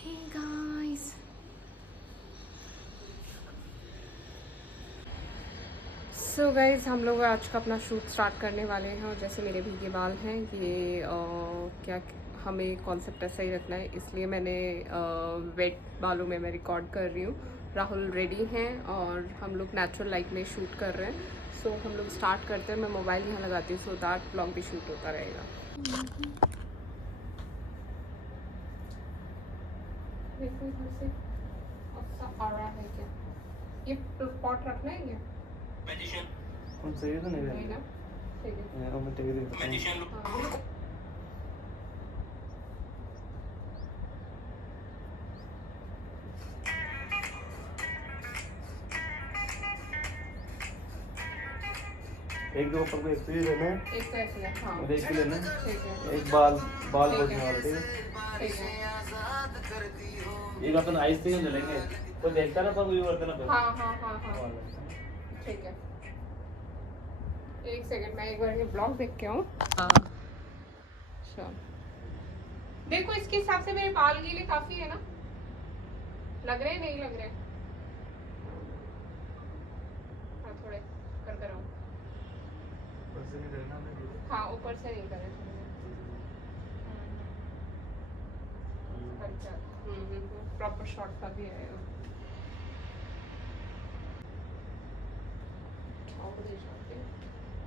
Hey guys, so guys हम लोग आज का अपना शूट स्टार्ट करने वाले हैं। और जैसे मेरे भीगे बाल हैं ये क्या हमें कॉन्सेप्ट ऐसा ही रखना है, इसलिए मैंने वेट बालों में मैं रिकॉर्ड कर रही हूँ। राहुल रेडी हैं और हम लोग नेचुरल लाइट में शूट कर रहे हैं। सो हम लोग स्टार्ट करते हैं। मैं मोबाइल यहाँ लगाती हूँ सो दैट ब्लॉग भी शूट होता रहेगा। देखो इधर से अच्छा आ रहा है क्या? ये पॉट रखना है क्या? कौन सही है तो नहीं नहीं ना? ठीक है। है मैं टेक देता हूं। हाँ। एक दो ऊपर को एक तो ही लेना है एक तो ऐसे है, हाँ और एक ही लेना है। ठीक है एक बाल बाल ठीक पोछने है वाला, ठीक है। ठीक है। एक अपन आइस से ही ले लेंगे। कोई देखता ना पर कोई करता ना पर हाँ हाँ हाँ हाँ ठीक है। एक सेकंड मैं एक बार ये ब्लॉग देख के आऊँ। हाँ चल देखो इसके हिसाब से मेरे बाल गीले काफी है ना? लग रहे नहीं लग रहे? हाँ थोड़े कर कर आऊँ। ऊपर से नहीं लेना मैं हाँ ऊपर से नहीं करे अच्छा। प्रॉपर शॉट का भी है।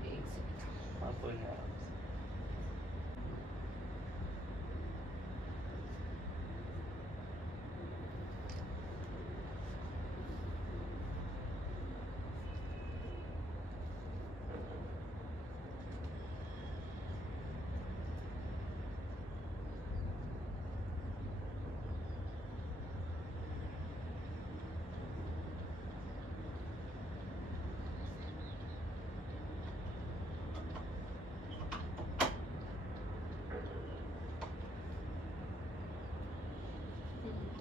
एक सेकंड। हां कोई नहीं आराम से।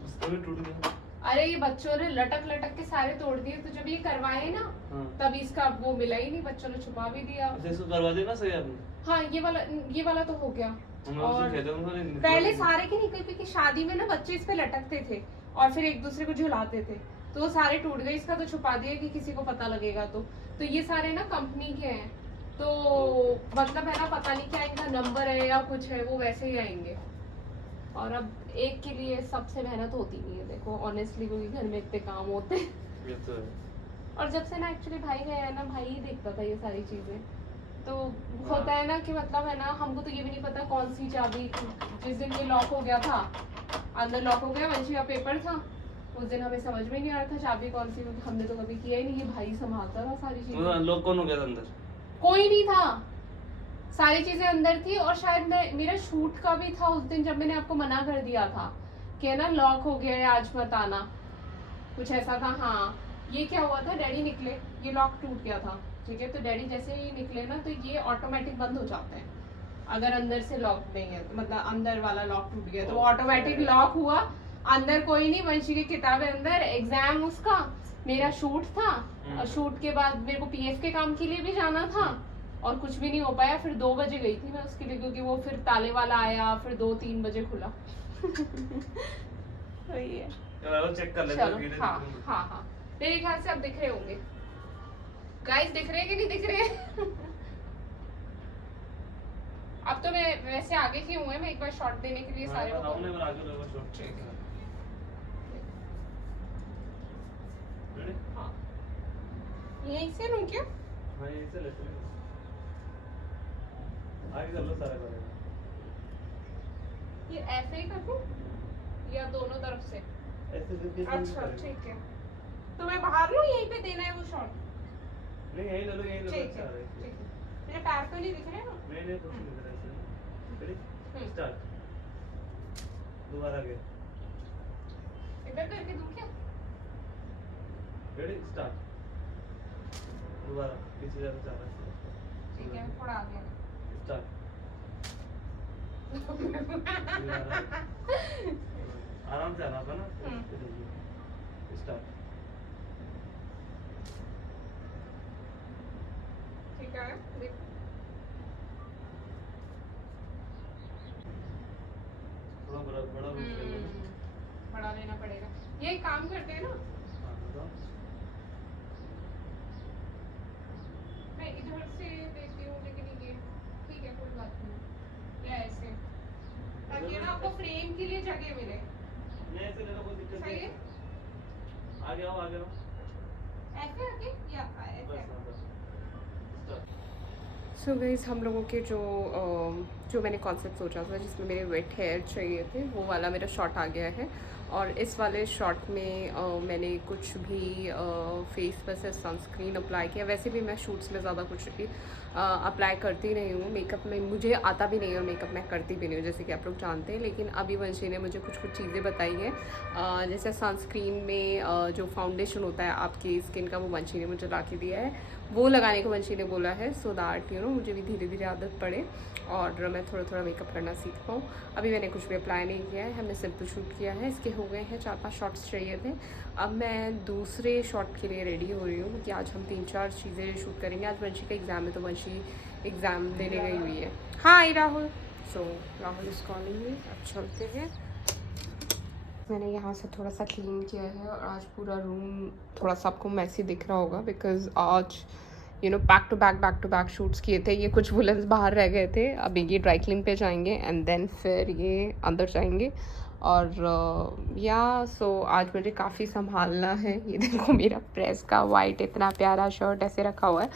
इसको भी टूट गया। अरे ये बच्चों ने लटक लटक के सारे तोड़ दिए, तो जब ये करवाए ना हां तब इसका वो मिला ही नहीं, बच्चों ने छुपा भी दिया। अच्छा इसको करवा देना सही आपने। हाँ ये वाला तो हो गया। हम और उससे कहते हैं उन्होंने पहले सारे के निकल पे कि शादी में ना बच्चे इस पे लटकते थे और फिर एक दूसरे को झुलाते थे, तो वो सारे टूट गए। इसका तो छुपा दिया कि किसी को पता लगेगा तो ये सारे ना कंपनी के हैं, तो मतलब है ना पता नहीं क्या इनका नंबर है या कुछ है, वो वैसे ही आएंगे। और अब एक के लिए सबसे मेहनत होती नहीं है देखो ऑनेस्टली, क्योंकि घर में इतने काम होते हैं। ये तो है। और जब से ना एक्चुअली भाई गया है ना, भाई ही देखता था ये सारी चीजें, तो होता है ना कि मतलब है ना हमको तो ये भी नहीं पता कौन सी चाबी। जिस दिन ये लॉक हो गया था, अंदर लॉक हो गया, वंशी का पेपर था, उस दिन हमें समझ में नहीं आ रहा था चाबी कौन सी, क्योंकि हमने तो कभी किया ही नहीं, ये भाई संभालता था सारी चीजें। लोग कौन हो गया था अंदर? कोई नहीं था, सारी चीजें अंदर थी। और शायद मैं मेरा शूट का भी था उस दिन, जब मैंने आपको मना कर दिया था कि है ना लॉक हो गया है आज मत आना, कुछ ऐसा था। हाँ ये क्या हुआ था, डैडी निकले, ये लॉक टूट गया था, ठीक है। तो डैडी जैसे ही निकले ना तो ये ऑटोमेटिक बंद हो जाते हैं अगर अंदर से लॉक नहीं है, तो मतलब अंदर वाला लॉक टूट गया तो ऑटोमेटिक लॉक हुआ। अंदर कोई नहीं, वंशी की किताबें अंदर, एग्जाम उसका, मेरा शूट था। और शूट के बाद मेरे को पीएफ के काम के लिए भी जाना था और कुछ भी नहीं हो पाया। फिर 2 बजे गई थी मैं उसके लिए, क्योंकि वो फिर ताले वाला आया, फिर 2-3 बजे खुला। वही है। चलो चेक कर लेते चलो हैं। हाँ हाँ हाँ मेरे ख्याल से अब दिख रहे होंगे गाइस, दिख रहे हैं कि नहीं दिख रहे हैं? अब तो मैं वैसे आगे ही हूँ, मैं एक बार शॉट देने के लिए सारे को हमने बना के लगा शॉट। ठीक है। रेडी? हाँ यहीं से लूँ क्या? हां ये से लेते हैं। आगे कर लो सारा करेगा। ये ऐसे ही कर दूँ या दोनों तरफ से? ऐसे करके अच्छा ठीक है, तो मैं बाहर लूँ, यहीं पे देना है वो शॉट? नहीं यही ले लो यही ले लो। ठीक है अच्छा है। ठीक है। मेरे पैर तो नहीं दिख रहे ना? नहीं कुछ नहीं कर रहा है। Ready start. दोबारा आगे। इधर करके दूँ क्या? Ready start. दोबारा पीछे जाना चाह रहा है। ठीक है थोड़ा आगे स्टार्ट। आराम से आना था ना। स्टार्ट। ठीक है देख। थोड़ा बड़ा बड़ा रूप ले लो। फ्रेम के लिए जगह मिले। नहीं ऐसे ले लो, कोई दिक्कत सही नहीं है? है। आगे आओ आगे आओ। ऐसे रखे या ऐसे? बस हाँ, बस स्टार्ट। सो गाइस, हम लोगों के जो मैंने कॉन्सेप्ट सोचा था जिसमें मेरे वेट हेयर चाहिए थे, वो वाला मेरा शॉट आ गया है। और इस वाले शॉट में मैंने कुछ भी फेस पर से सनस्क्रीन अप्लाई किया। वैसे भी मैं शूट्स में ज़्यादा कुछ भी अप्लाई करती नहीं हूँ। मेकअप में मुझे आता भी नहीं है और मेकअप मैं करती भी नहीं हूँ, जैसे कि आप लोग जानते हैं। लेकिन अभी वंशी ने मुझे कुछ चीज़ें बताई है, जैसे सनस्क्रीन में जो फाउंडेशन होता है आपकी स्किन का, वो वंशी ने मुझे ला के दिया है। वो लगाने को वंशी ने बोला है, सो दैट मुझे भी धीरे धीरे आदत पड़े और मैं थोड़ा थोड़ा मेकअप करना सीख पाऊँ। अभी मैंने कुछ भी अप्लाई नहीं किया है, हमने सिंपल शूट किया है। इसके हो गए हैं 4-5 शॉट्स चाहिए थे। अब मैं दूसरे शॉट के लिए रेडी हो रही हूँ क्योंकि आज हम 3-4 चीज़ें शूट करेंगे। आज वंशी का एग्ज़ाम है तो वंशी एग्ज़ाम देने गई हुई है। हाय राहुल। सो राहुल इज़ कॉलिंग मी। अब चलते हैं। मैंने यहाँ से थोड़ा सा क्लीन किया है और आज पूरा रूम थोड़ा सा आपको मैसी दिख रहा होगा बिकॉज आज बैक टू बैक शूट्स किए थे। ये कुछ वुलन्स बाहर रह गए थे, अभी ये ड्राई क्लीन पे जाएंगे एंड देन फिर ये अंदर जाएंगे। और सो आज मुझे काफ़ी संभालना है। ये देखो मेरा प्रेस का वाइट इतना प्यारा शर्ट ऐसे रखा हुआ है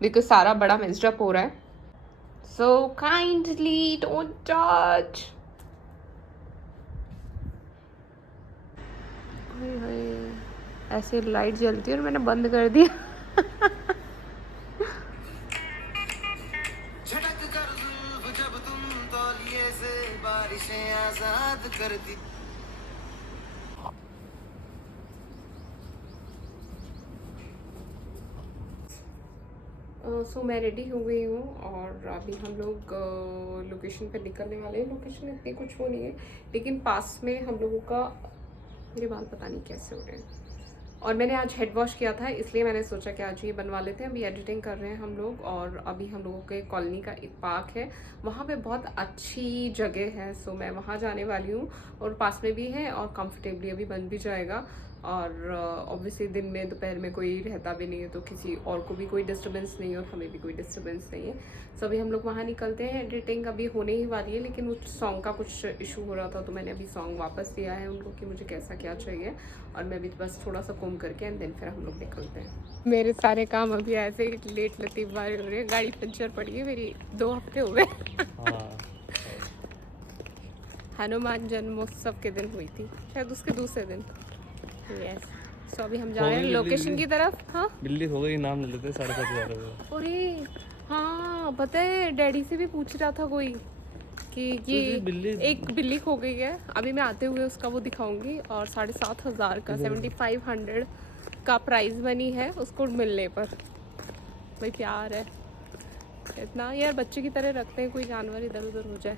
बिकॉज सारा बड़ा मिक्सड अप हो रहा है। So kindly don't touch. ऐसे लाइट जलती है और मैंने बंद कर दिया। झटक कर जुल्फ जब तुम तौलिए से बारिशें आजाद करती। सो मैं रेडी हो गई हूँ और अभी हम लोग लोकेशन पे निकलने वाले हैं। लोकेशन इतनी कुछ वो नहीं है लेकिन पास में हम लोगों का, मेरे बाल पता नहीं कैसे हो रहे हैं। और मैंने आज हेड वॉश किया था इसलिए मैंने सोचा कि आज ये बनवा लेते हैं। अभी एडिटिंग कर रहे हैं हम लोग और अभी हम लोगों के कॉलोनी का एक पार्क है, वहाँ पे बहुत अच्छी जगह है। सो मैं वहाँ जाने वाली हूँ और पास में भी है और कंफर्टेबली अभी बन भी जाएगा। और ऑब्वियसली दिन में दोपहर में कोई रहता भी नहीं है तो किसी और को भी कोई डिस्टर्बेंस नहीं है और हमें भी कोई डिस्टर्बेंस नहीं है। सो अभी हम लोग वहाँ निकलते हैं। एडिटिंग अभी होने ही वाली है लेकिन उस सॉन्ग का कुछ इशू हो रहा था तो मैंने अभी सॉन्ग वापस दिया है उनको कि मुझे कैसा क्या चाहिए और मैं अभी बस थोड़ा सा कोम करके एंड देन फिर हम लोग निकलते हैं। मेरे सारे काम अभी ऐसे लेट लतीफ वाले हो रहे हैं। गाड़ी पंचर पड़ी है मेरी, 2 हफ्ते हो गए। हनुमान जन्मोत्सव के दिन हुई थी शायद, उसके दूसरे दिन। यस। सो अभी हम जा रहे हैं लोकेशन की तरफ। हाँ बिल्ली हो गई, नाम ले लेते 7,500 रुपये। अरे हाँ, पता है डैडी से भी पूछ रहा था कोई कि ये एक बिल्ली खो गई है। अभी मैं आते हुए उसका वो दिखाऊंगी और 7,500 का 7,500 का प्राइस मनी है उसको मिलने पर। भाई प्यार है इतना यार, बच्चे की तरह रखते हैं, कोई जानवर इधर उधर हो जाए।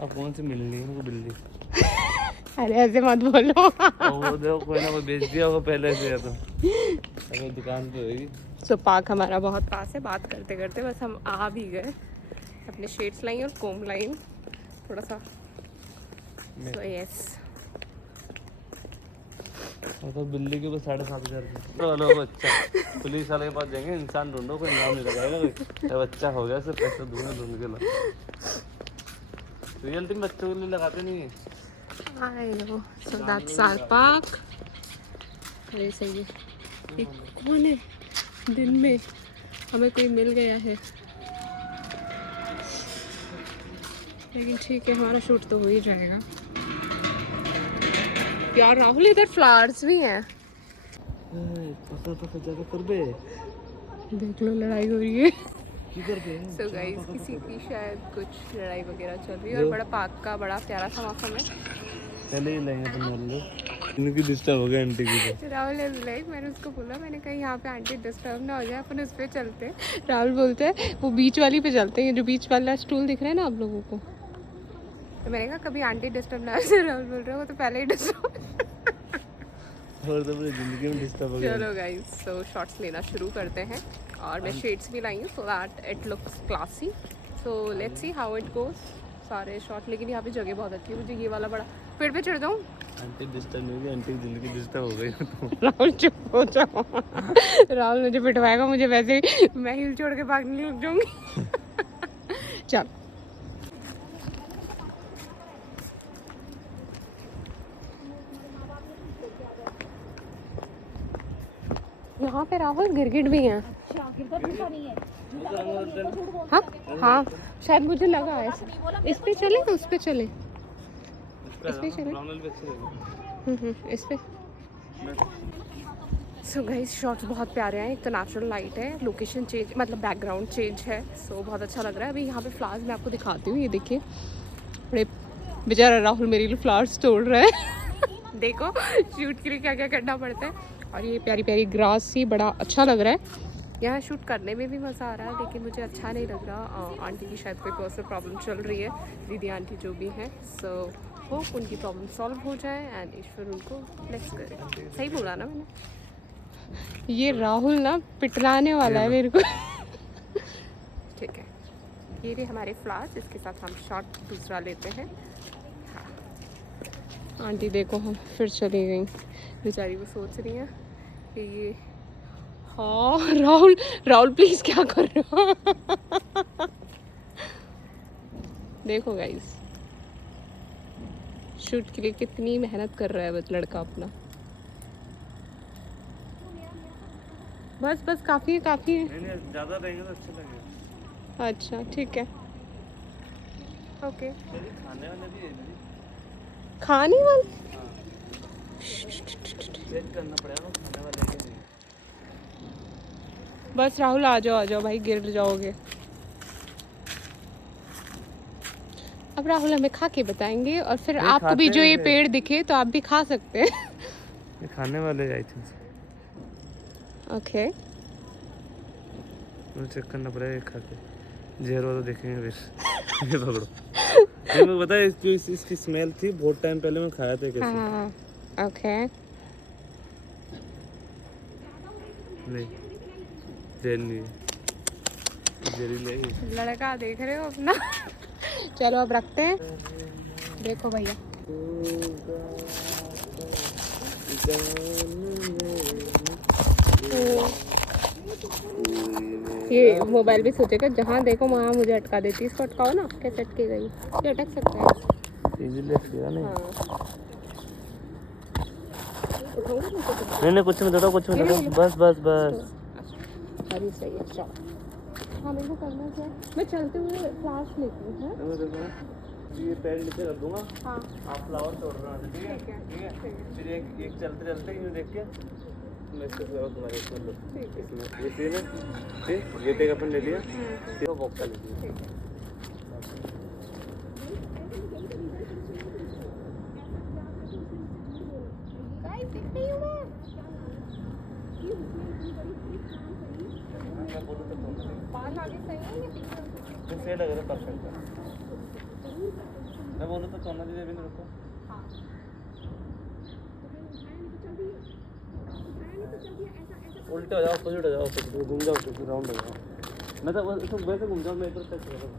अब कौन सी मिलनी है उनको बिल्ली? अरे ऐसे मत बोलो। वो देखो कोई ना कोई बेच दिया होगा पहले से या तो अगर दुकान पे होगी। सो पार्क हमारा बहुत पास है। बात करते करते बस हम आ भी गए। अपने शेड्स लाइन और कोम लाइन थोड़ा सा। So yes. तो बिल्ली के ऊपर 7,500 चलो बच्चा पुलिस वाले के पास जाएंगे, इंसान ढूंढो, कोई नाम नहीं लगाएगा, कोई बच्चा हो गया सिर्फ पैसे ढूंढ के ला। रियल टीम बच्चों के लिए लगाते नहीं है। I know. So that's our park. अरे सही है। एक कौन है? दिन में हमें कोई मिल गया है लेकिन ठीक है, हमारा शूट तो हो ही जाएगा। यार राहुल इधर फ्लावर्स भी हैं। ज्यादा कर बे, देख लो लड़ाई हो रही है। किधर पे? सो गाइस किसी की शायद कुछ लड़ाई वगैरह चल रही है और बड़ा पार्क का बड़ा प्यारा सा मौसम है। पहले ही लेंगे तुम वाले इनकी डिस्टर्ब हो गया आंटी की। राहुल इज लाइक, मैंने उसको बोला, मैंने कहा यहाँ पे आंटी डिस्टर्ब ना हो जाए, अपन उस पर चलते हैं। राहुल बोलते हैं वो बीच वाली पे चलते हैं, जो बीच वाला स्टूल दिख रहा है ना आप लोगों को। तो मैंने कहा कभी आंटी डिस्टर्ब ना हो। राहुल बोल रहा है वो तो पहले ही डिस्टर्ब। और तो पूरी जिंदगी में डिस्टर्ब हो गया। चलो गाइस, सो शॉट्स लेना शुरू करते हैं और मैं शेड्स भी लाई हूँ so that it looks classy. So let's see how it goes. सारे शॉट, लेकिन यहाँ पे जगह बहुत अच्छी है। मुझे ये वाला बड़ा, पेड़ पे चढ़ जाऊँ? आंटी डिस्टर्ब नहीं होगी, आंटी की जिंदगी डिस्टर्ब हो गई तो। राहुल चुप हो जाओ। राहुल मुझे पिटवाएगा, मुझे वैसे ही मैं हिल छोड़ के भागने लग जाऊंगी। चल यहाँ पे राहुल गिरगिट भी हैं। हाँ हाँ शायद मुझे लगा ऐसा। इस पे चले उस पे चले, इस पे चले। इस पे। सो गाइस शॉट्स बहुत प्यारे हैं। एक तो नेचुरल लाइट है, लोकेशन चेंज मतलब बैकग्राउंड चेंज है, सो बहुत अच्छा लग रहा है। अभी यहाँ पे फ्लावर्स मैं आपको दिखाती हूँ। ये देखिए बड़े बेचारा राहुल मेरे लिए फ्लावर्स तोड़ रहा है। देखो शूट के लिए क्या क्या करना पड़ता है। और ये प्यारी प्यारी ग्रास सी बड़ा अच्छा लग रहा है। यहाँ शूट करने में भी मज़ा आ रहा है, लेकिन मुझे अच्छा नहीं लग रहा। आंटी की शायद कोई पर्सनल प्रॉब्लम चल रही है, दीदी आंटी जो भी हैं। सो होप उनकी प्रॉब्लम सॉल्व हो जाए एंड ईश्वर उनको ब्लेस करे। सही बोला ना मैंने? ये राहुल ना पिटलाने वाला है मेरे को। ठीक है, ये भी हमारे फ्लावर्स, इसके साथ हम शॉट दूसरा लेते हैं। हाँ आंटी देखो हम फिर चली गई, बेचारी वो सोच रही हैं कि ये। हाँ राहुल राहुल प्लीज क्या कर रहे हो? देखो गाइस शूट के लिए कितनी मेहनत कर रहा है बस लड़का अपना। बस बस काफ़ी है काफ़ी है। नहीं ज़्यादा रहेंगे तो अच्छा लगेगा। अच्छा ठीक है ओके। खाने वाले भी है ना? खाने वाले चेक करना पड़ेगा खाने वाले के नहीं। बस राहुल आ जाओ भाई, गिर जाओगे। अब राहुल हमें खा के बताएंगे और फिर आपको भी जो ये पेड़ दिखे तो आप भी खा सकते हैं। ये खाने वाले आई थिंक। ओके मुझे चेक करना पड़ेगा खा के, जहर वाला देखेंगे फिर। ये पकड़ो। मुझे पता है इसकी स्मेल थी, बहुत टाइम पहले मैं खाया था कैसे। हाँ ओके। नहीं जहर नहीं है, जहरीला ही है। लड़का देख रहे हो अपना। चलो अब रखते हैं। देखो भैया ये मोबाइल भी सोचेगा जहाँ देखो वहाँ मुझे अटका देती। इसको अटकाओ ना, कैसे अटके गई? ये अटक सकता है इजीली अटकेगा नहीं। हाँ। नहीं कुछ मत दो, कुछ मत दो, बस बस बस। अरे सही है चलो। हाँ मेरे को करना क्या है, मैं चलते हुए फ्लावर्स लेती हूँ। ये पेड़ नीचे रख दूंगा। हाँ आप फ्लावर तोड़ रहे हो, ठीक है? ठीक है ठीक है। फिर एक चलते चलते यूँ देख के मैं इसको फ्लावर तुम्हारे इसमें लो। इसमें ये सीन है, ठीक? ये टेक अपन ले लिया, फिर वो बॉक्स ले लिया। ठीक है। गाइस दिख रही हूँ मैं बोलूँ तो तुम बाल आगे सही है या पीछे? से लग रहा है परफेक्ट है। मैं बोलूँ तो सोना दीदी अभी रुको। हाँ उल्टे हो जाओ, अपोजिट हो जाओ, घूम जाओ, राउंड हो जाओ। मैं तो वैसे घूम जाऊँ, मैं इधर टच करूँ।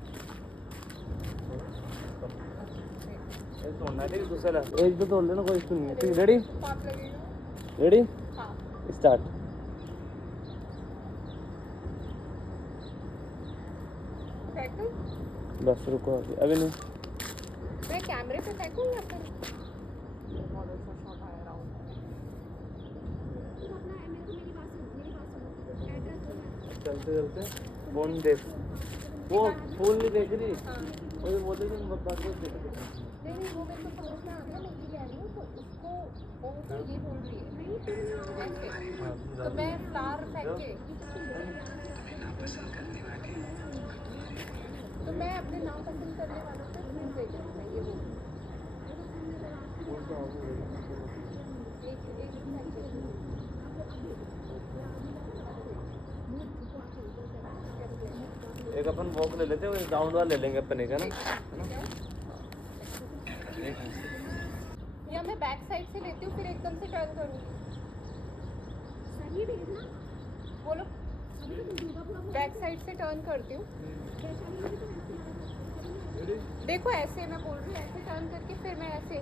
तोड़ना है ठीक है, दूसरा एक दो तोड़ लेना, कोई इशू नहीं है। ठीक है, रेडी रेडी हाँ स्टार्ट। बस रुको अभी नहीं। मैं कैमरे पे फेंकूं या फिर बहुत अच्छा शॉट आया राउंड। चलते चलते फोन देख, वो फूल नहीं देख रही। वो बोलते कि बस बस देख। नहीं वो मेरे को समझ में आ गया, मैं ये कह रही हूँ तो उसको वो ये बोल रही है ऐसे तो मैं फ्लावर फेंक के तो मैं अपने नाम पसंद करने वालों से फूल भेज रही हूँ। मैं ये बोल एक अपन वॉक ले लेते हैं, राउंड वाला ले लेंगे अपन, एक है ना? या मैं बैक साइड से लेती हूँ फिर एकदम से टर्न करूँगी। बोलो बैक साइड से टर्न करती हूँ। देखो ऐसे मैं बोल रही हूँ, ऐसे टर्न करके फिर मैं ऐसे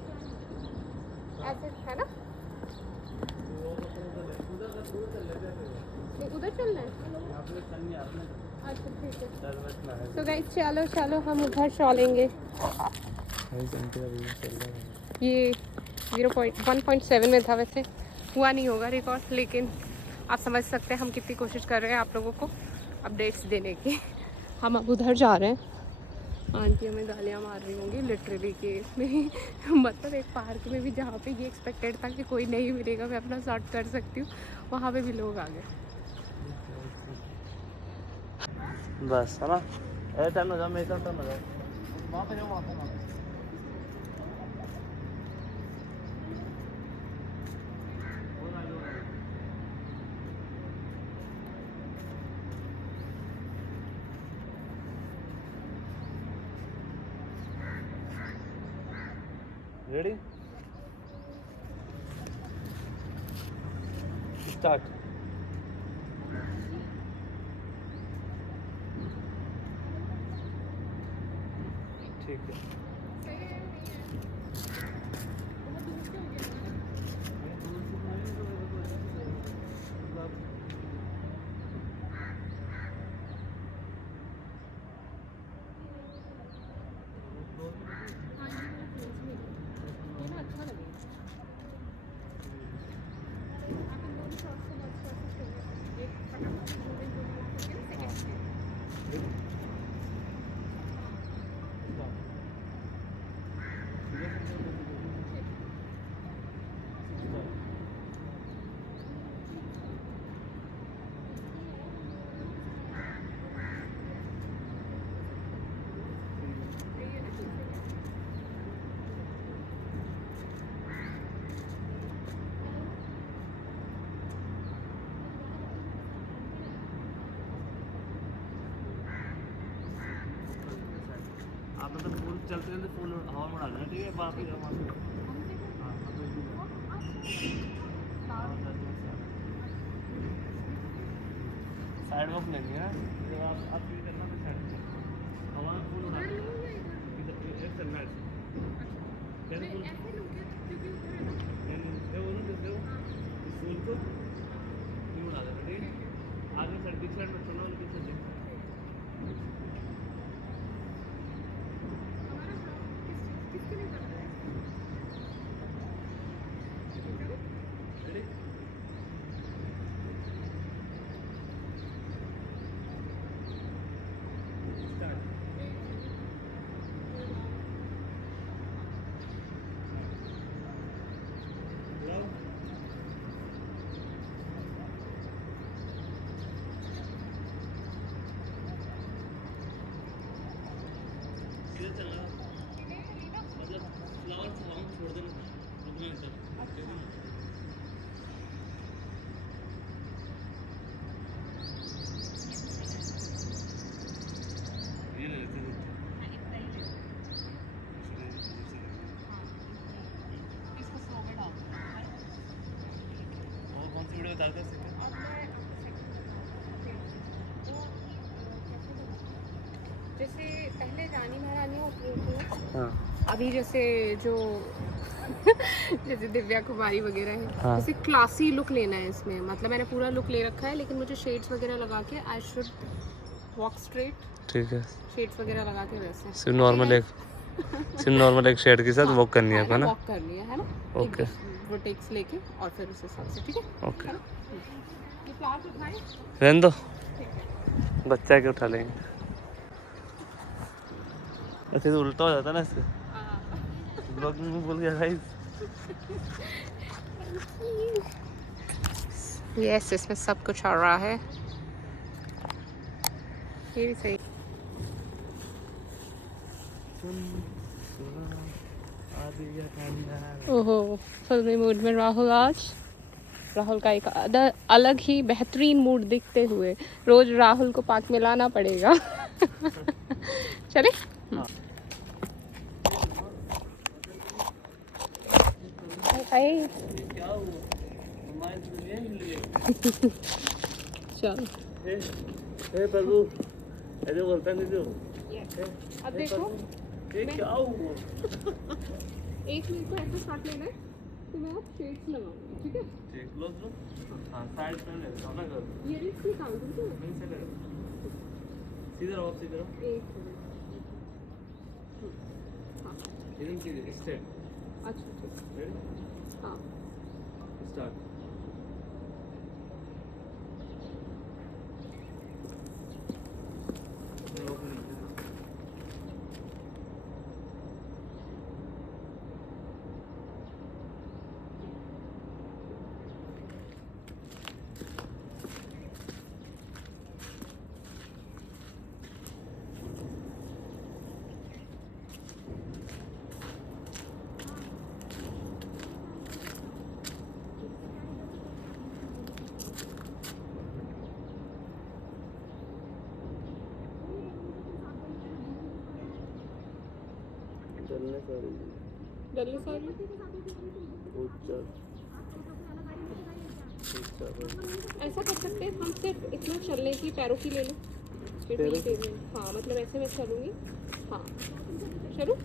ऐसे है ना? उधर चलना है? अच्छा ठीक है। तो गाइस चलो चलो हम उधर चलेंगे। ये 1.7 में था, वैसे हुआ नहीं होगा रिकॉर्ड, लेकिन आप समझ सकते हैं हम कितनी कोशिश कर रहे हैं आप लोगों को अपडेट्स देने की। हम अब उधर जा रहे हैं, आंटी हमें गालियाँ मार रही होंगी लिटरली कि मैं मतलब एक पार्क में भी जहाँ पे ये एक्सपेक्टेड था कि कोई नहीं मिलेगा मैं अपना शॉट कर सकती हूँ, वहाँ पे भी लोग आ गए। बस है ना, टर्न हो जाओ, मेरी तरफ टर्न हो जाओ, वहाँ पे जाओ, वहाँ पे रेडी स्टार्ट। ठीक है, आप मतलब फूल चलते चलते फूल हवा में डालना, ठीक है, बात ही साइड वॉक लेंगे ना, जब आप फील करना तो साइड हवा में फूल उड़ा इधर चलना है कैसे फूल इस फूल को नहीं उड़ा देना, ठीक है, आगे साइड पीछे साइड में चलना, पीछे से चलना, मतलब फ्लावर छोड़ देना, रुकने नहीं चाहिए। ये ले लेते हैं, इसको स्लो में डाल दो। और कौन सी वीडियो बता दो जैसे पहले रानी महारानी होती थी, हाँ अभी जैसे जो जैसे दिव्या कुमारी वगैरह है, हाँ। जैसे क्लासी लुक लेना है इसमें, मतलब मैंने पूरा लुक ले रखा है लेकिन मुझे शेड्स वगैरह लगा के आई शुड वॉक स्ट्रेट, ठीक है, शेड्स वगैरह लगा के वैसे सिर्फ नॉर्मल एक शेड के साथ वॉक करनी है ना, वॉक करनी है ना, ओके, वो टेक्स लेके और फिर उस हिसाब से, ठीक है, ओके, ये फ्लावर्स उठाएं, रहने दो, ठीक है, बच्चा के उठा लेंगे, ऐसे तो उल्टा हो जाता ना इससे, ब्लॉग में बोल गया गाइस। यस, इसमें सब कुछ आ रहा है, ये भी सही। ओहो, फिल्मी मूड में राहुल आज, राहुल का एक अलग ही बेहतरीन मूड दिखते हुए, रोज राहुल को पार्क में लाना पड़ेगा। चले चल, प्रभु ऐसे बोलता नहीं जो, अब देखो क्या हुआ, एक मिनट को ऐसे शॉट लेना है तो मैं अब शेड्स लगाऊंगी, ठीक है, ठीक, क्लोज लो, हाँ साइड पे ले लो ना, कर ये रिस्क निकाल दूँ तो नहीं से ले लो, सीधे रहो, सीधे रहो, एक हाँ, एकदम सीधे स्ट्रेट, अच्छा ठीक, रेडी, हाँ, स्टार्ट, जल्दी सारी ऐसा कर सकते हैं हम, सिर्फ इतना चलने की पैरों की ले लो फिर पैरों भी दे दो। हाँ मतलब ऐसे मैं चलूँगी। हाँ चलो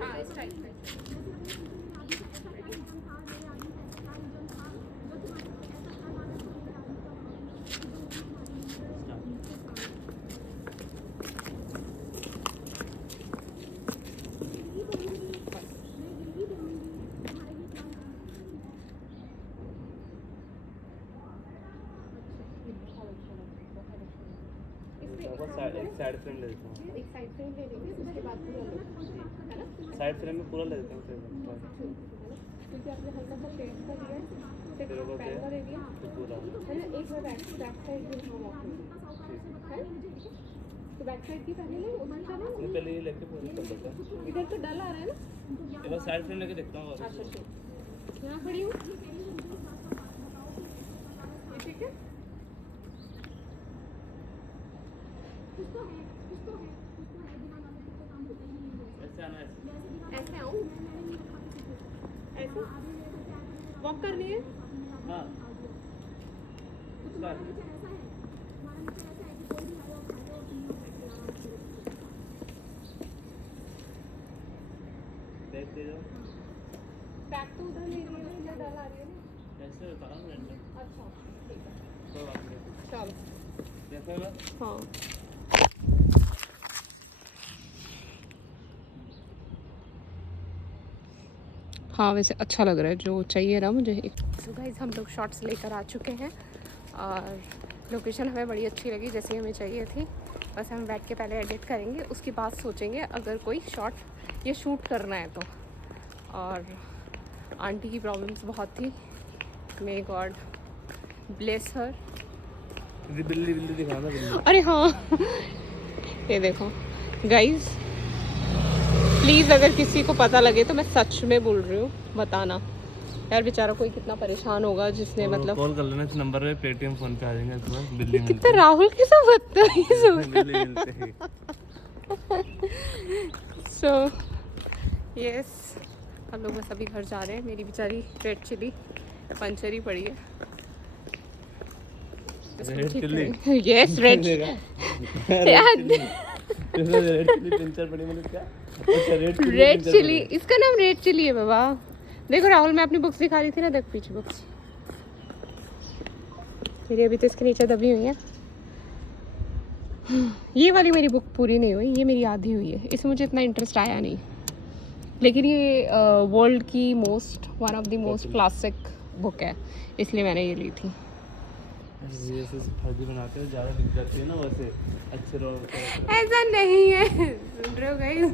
हाँ इस टाइप में। एक साइड फ्रेम ले देता हूँ, एक साइड फ्रेम ले लेंगे उसके बाद पूरा लो, है ना? साइड फ्रेम में पूरा ले देता हूँ फ्रेम, क्योंकि आपने हल्का सा शेड का दिया है, फिर फिर वो पैर का दे दिया तो पूरा है ना। एक मैं बैक साइड भी हाँ वॉक है तो बैक साइड की पहले ले उधर चलो। नहीं, पहले ये लेके पूरा कर लेते हैं। इधर तो डल आ रहा है ना। एक बार साइड फ्रेम लेके देखता हूँ। अच्छा ठीक, यहाँ खड़ी हूँ ये ठीक है। ऐसे आना, ऐसे आऊँ, ऐसे वॉक करनी है। हाँ देखते जाओ, बैक तो उधर ले रही है, इधर डल आ रही है ना। ऐसे होता है ना। अच्छा ठीक है कोई बात नहीं, चलो। देखो ना। हाँ हाँ वैसे अच्छा लग रहा है जो चाहिए ना मुझे। सो गाइस हम लोग शॉट्स लेकर आ चुके हैं और लोकेशन हमें बड़ी अच्छी लगी जैसे हमें चाहिए थी। बस हम बैठ के पहले एडिट करेंगे, उसके बाद सोचेंगे अगर कोई शॉट ये शूट करना है तो। और आंटी की प्रॉब्लम्स बहुत थी, मे गॉड ब्लेस हर। बिल्ली बिल्ली दिखाना बिल्ली। अरे हाँ ये देखो गाइस, प्लीज़ अगर किसी को पता लगे तो मैं सच में बोल रही हूँ बताना यार, बेचारा कोई कितना परेशान होगा जिसने मतलब कॉल कर लेना इस नंबर पे, पेटीएम फोन पे आ जाएंगे तुम्हें। बिल्ली मिलती कितना राहुल के साथ बदतमीज हो है, बिल्ली मिलते हैं। सो यस हम लोग बस अभी घर जा रहे हैं। मेरी बेचारी रेड चिली पंचर ही पड़ी है। Red chilli yes red red chilli, इसका नाम रेड चिली है बाबा। देखो राहुल मैं अपनी बुक्स दिखा रही थी ना, देख पीछे बुक्स मेरी अभी तो इसके नीचे दबी हुई है। ये वाली मेरी बुक पूरी नहीं हुई, ये मेरी आधी हुई है, इसमें मुझे इतना इंटरेस्ट आया नहीं। लेकिन ये वर्ल्ड की one of the most classic book है, इसलिए मैंने ये ली थी। फर्जी बनाते हैं, ज़्यादा दिख जाती है ना वैसे अच्छे लोग। ऐसा नहीं है, सुन रहे हो गाइस।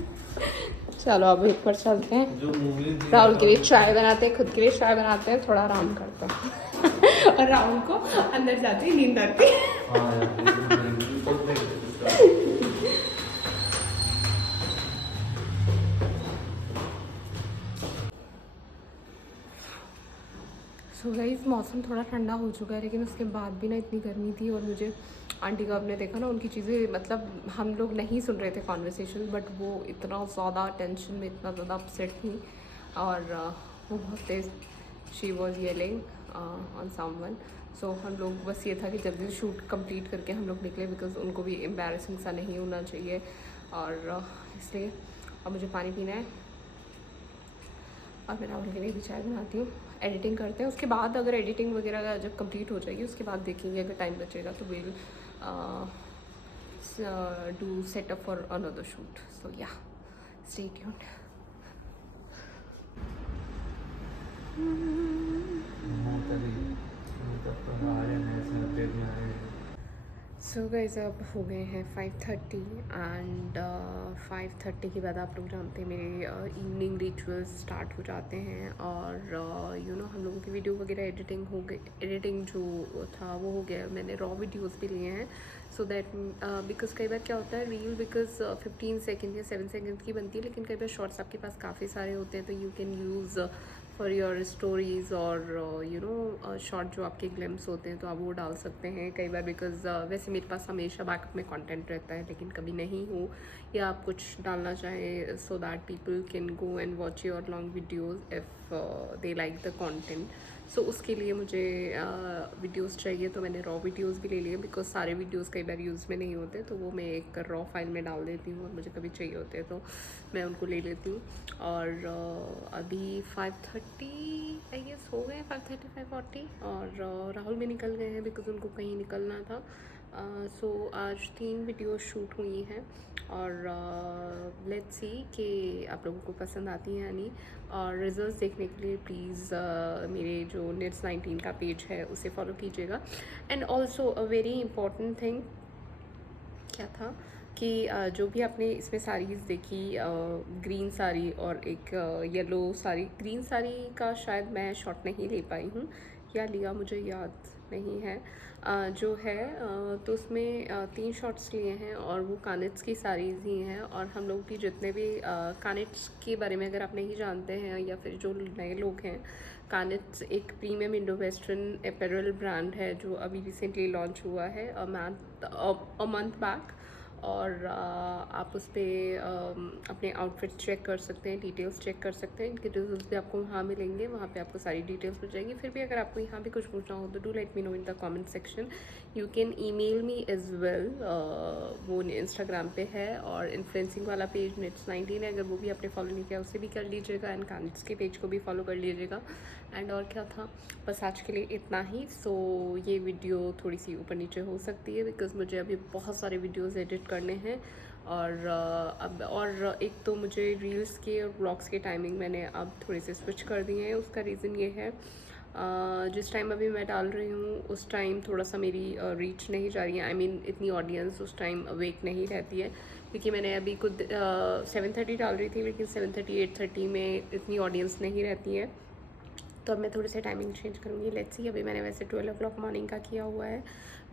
चलो अब ऊपर चलते हैं, जो मूवी राहुल के लिए चाय बनाते हैं, खुद के लिए चाय बनाते हैं, थोड़ा आराम करते हैं। और राहुल को अंदर जाती नींद आती है। हाँ यार सो गाइस मौसम थोड़ा ठंडा हो चुका है, लेकिन उसके बाद भी ना इतनी गर्मी थी। और मुझे आंटी का आपने देखा ना उनकी चीज़ें, मतलब हम लोग नहीं सुन रहे थे कॉन्वर्सेशन, बट वो इतना ज़्यादा टेंशन में, इतना ज़्यादा अपसेट थी। और वो बहुत तेज़ she was yelling on someone. So हम लोग बस ये था कि जल्दी शूट कंप्लीट करके हम लोग निकले, बिकॉज उनको भी एम्बैरेसिंग सा नहीं होना चाहिए। और इसलिए अब मुझे पानी पीना है और मैं राहुल के लिए भी चाय बनाती हूँ। एडिटिंग करते हैं, उसके बाद अगर एडिटिंग वगैरह जब कंप्लीट हो जाएगी उसके बाद देखेंगे, अगर टाइम बचेगा तो will do setup for another shoot. So yeah stay tuned. So guys अब हो गए हैं 5:30 एंड 5:30 के बाद आप लोग जानते हैं मेरे इवनिंग रिचुअल्स स्टार्ट हो जाते हैं और हम लोगों की वीडियो वगैरह एडिटिंग हो गई। एडिटिंग जो था वो हो गया, मैंने रॉ वीडियोस भी लिए हैं सो दैट बिकॉज कई बार क्या होता है रील बिकॉज 15 सेकेंड या 7 सेकेंड की बनती है, लेकिन कई बार शॉर्ट्स आपके पास काफ़ी सारे होते हैं तो you can use for your stories और शॉर्ट जो आपके ग्लिम्स होते हैं तो आप वो डाल सकते हैं कई बार बिकॉज वैसे मेरे पास हमेशा बैकअप में कंटेंट रहता है, लेकिन कभी नहीं हो या आप कुछ डालना चाहें so that people can go and watch your long videos if they like the content. So उसके लिए मुझे वीडियोस चाहिए तो मैंने रॉ वीडियोस भी ले लिए बिकॉज सारे वीडियोस कई बार यूज़ में नहीं होते तो वो मैं एक रॉ फाइल में डाल देती हूँ और मुझे कभी चाहिए होते हैं तो मैं उनको ले लेती हूँ। और अभी 5:30 आई गेस हो गए, 5:30 5:40 और राहुल भी निकल गए हैं बिकॉज उनको कहीं निकलना था। सो आज 3 वीडियो शूट हुई हैं और लेट्स सी कि आप लोगों को पसंद आती हैं या नहीं। और रिजल्ट्स देखने के लिए प्लीज़ मेरे जो नेट्स 19 का पेज है उसे फॉलो कीजिएगा। And also a very important thing क्या था कि जो भी आपने इसमें साड़ीज़ देखी, ग्रीन साड़ी और एक येलो साड़ी, ग्रीन साड़ी का शायद मैं शॉट नहीं ले पाई हूँ या लिया मुझे याद नहीं है जो है तो उसमें 3 शॉट्स लिए हैं और वो कानिट्स की साड़ीज़ ही हैं। और हम लोग भी जितने भी कानिट्स के बारे में अगर आप नहीं जानते हैं या फिर जो नए लोग हैं, कानिट्स एक premium Indo western apparel brand है जो अभी रिसेंटली लॉन्च हुआ है अ मंथ बैक। और आप उस पर अपने आउटफिट चेक कर सकते हैं, डिटेल्स चेक कर सकते हैं। इनके डिटेल्स भी आपको वहाँ मिलेंगे, वहाँ पे आपको सारी डिटेल्स मिल जाएंगी। फिर भी अगर आपको यहाँ भी कुछ पूछना हो तो do let me know in the comment section. You can email me as well, वो इंस्टाग्राम पे है और इन्फ्लुएंसिंग वाला पेज नेट्स 19 है, अगर वो भी आपने फॉलो नहीं किया उसे भी कर लीजिएगा एंड कानिट्स के पेज को भी फॉलो कर लीजिएगा। एंड और क्या था, बस आज के लिए इतना ही। सो ये वीडियो थोड़ी सी ऊपर नीचे हो सकती है बिकॉज मुझे अभी बहुत सारे वीडियोस एडिट करने हैं और अब और एक तो मुझे रील्स के और ब्लॉग्स के टाइमिंग मैंने अब थोड़े से स्विच कर दिए हैं। उसका रीज़न ये है जिस टाइम अभी मैं डाल रही हूँ उस टाइम थोड़ा सा मेरी रीच नहीं जा रही है, आई मीन इतनी ऑडियंस उस टाइम अवेक नहीं रहती है क्योंकि मैंने अभी खुद 7:30 डाल रही थी लेकिन 7:30 8:30 में इतनी ऑडियंस नहीं रहती है तो अब मैं थोड़े से टाइमिंग चेंज करूँगी। लेट्स सी, अभी मैंने वैसे 12 o'clock मॉर्निंग का किया हुआ है।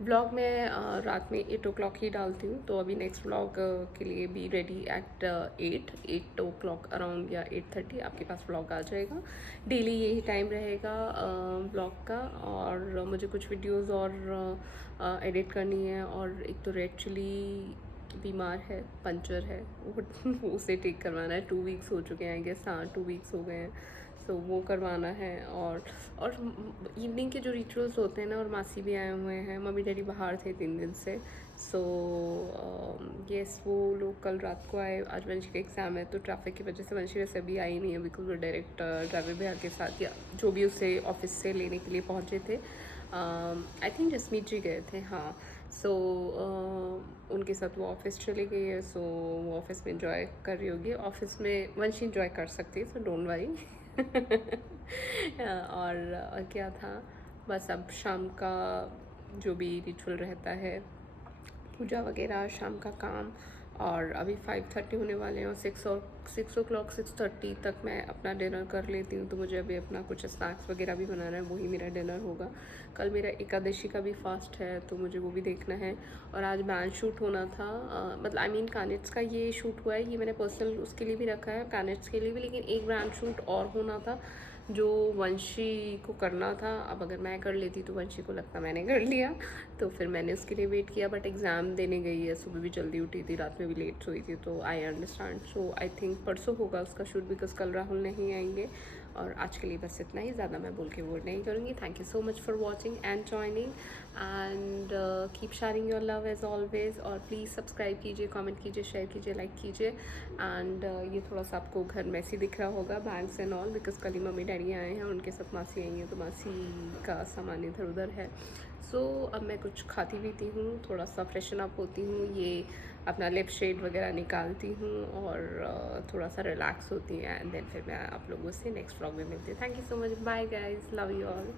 व्लॉग मैं रात में 8 o'clock ही डालती हूँ तो अभी नेक्स्ट व्लॉग के लिए be ready eight 8 o'clock around या 8:30 आपके पास व्लॉग आ जाएगा। डेली यही टाइम रहेगा व्लॉग का। और मुझे कुछ वीडियोज़ और एडिट करनी है और एक तो रेड चिली बीमार है, पंचर है, वो उसे ठीक करवाना है। 2 weeks हो चुके हैं आई गेस, हाँ 2 weeks हो गए हैं। सो वो करवाना है और इवनिंग के जो रिचुअल्स होते हैं ना, और मासी भी आए हुए हैं, मम्मी डैडी बाहर थे 3 दिन से। सो यस, वो लोग कल रात को आए। आज वंशी का एग्ज़ाम है तो ट्रैफिक की वजह से वंशी वैसे अभी आई नहीं है बिकॉज वो डायरेक्ट ड्राइवर भैया के साथ या जो भी उसे ऑफिस से लेने के लिए पहुँचे थे। आई थिंक जसमीत जी गए थे, हाँ। सो उनके साथ वो ऑफिस चली गई है। सो वो ऑफिस में इंजॉय कर रही होगी, ऑफिस में वंशी इंजॉय कर सकती है, सो डोंट वरी। और क्या था, बस अब शाम का जो भी रिचुअल रहता है, पूजा वगैरह, शाम का काम। और अभी 5:30 होने वाले हैं और 6 o'clock 6:30 तक मैं अपना डिनर कर लेती हूँ तो मुझे अभी अपना कुछ स्नैक्स वगैरह भी बनाना है, वही मेरा डिनर होगा। कल मेरा एकादशी का भी फास्ट है तो मुझे वो भी देखना है। और आज बैंड शूट होना था, मतलब आई मीन कानिट्स का ये शूट हुआ है, ये मैंने पर्सनल उसके लिए भी रखा है, कानिट्स के लिए भी, लेकिन एक ब्रांड शूट और होना था जो वंशी को करना था। अब अगर मैं कर लेती तो वंशी को लगता मैंने कर लिया, तो फिर मैंने उसके लिए वेट किया। बट एग्ज़ाम देने गई है, सुबह भी जल्दी उठी थी, रात में भी लेट सोई थी, तो I understand. So I think परसों होगा उसका शूट बिकॉज कल राहुल नहीं आएंगे। और आज के लिए बस इतना ही, ज़्यादा मैं बोल के बोर नहीं करूँगी। Thank you so much for watching and joining and keep sharing your love as always. और प्लीज़ सब्सक्राइब कीजिए, कमेंट कीजिए, शेयर कीजिए, लाइक कीजिए। एंड ये थोड़ा सा आपको घर मैसी दिख रहा होगा, बैंग्स एंड ऑल, बिकॉज कल ही मम्मी डैडी आए हैं, उनके साथ मासी आई हैं तो मासी का सामान इधर उधर है। सो अब मैं कुछ खाती पीती हूँ, थोड़ा सा फ्रेशन अप होती हूँ, ये अपना लिप शेड वगैरह निकालती हूँ और थोड़ा सा रिलैक्स होती है एंड देन फिर मैं आप लोगों से नेक्स्ट व्लॉग में मिलती हूँ। Thank you so much, bye guys, love you all.